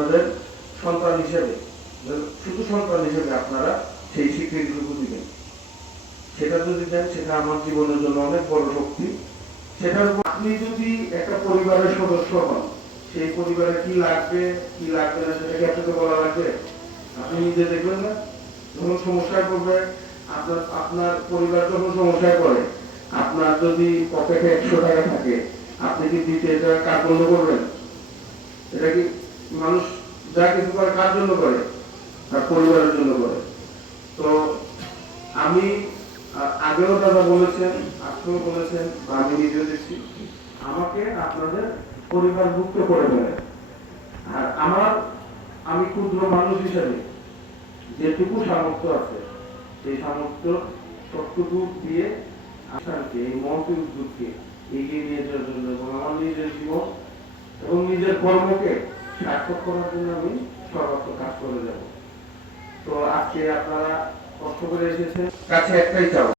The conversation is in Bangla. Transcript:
আপনাদের সন্তান হিসেবে, শুধু সন্তান হিসেবে আপনারা সেই স্বীকৃতিটুকু দিবেন। সেটা যদি দেন, সেটা আমার জীবনের জন্য অনেক বড় শক্তি। সেটার উপর আপনি যদি একটা পরিবারের সদস্য হন, সেই পরিবারে কি লাগবে কি লাগবে না সেটা কি আপনাকে বলা লাগবে? আপনি নিজে দেখবেন না? যখন সমস্যায় পড়বে, আপনার আপনার পরিবার যখন সমস্যায় পড়ে, আপনার যদি পকেটে 100 টাকা থাকে, আপনি কি দিতে এটা কার জন্য করবেন? এটা কি মানুষ যা কিছু করে কার জন্য করে? তার পরিবারের জন্য করে। তো আমি আগেও দাদা বলেছেন, আজকেও বলেছেন, বা আমি নিজেও দেখছি, আমাকে আপনাদের পরিবারভুক্ত করে দেবেন। আর আমি ক্ষুদ্র মানুষ হিসেবে যেটুকু সামর্থ্য আছে, সেই সামর্থ্য সবটুকু দিয়ে আশাকে, এই মহৎ উদ্যোগকে এগিয়ে নিয়ে যাওয়ার জন্য এবং আমার নিজের জীবন এবং নিজের কর্মকে সার্থক করার জন্য আমি সর্বাত্মক কাজ করে যাব। তো আজকে আপনারা কষ্ট করে এসেছেন, কাছে একটাই চাও,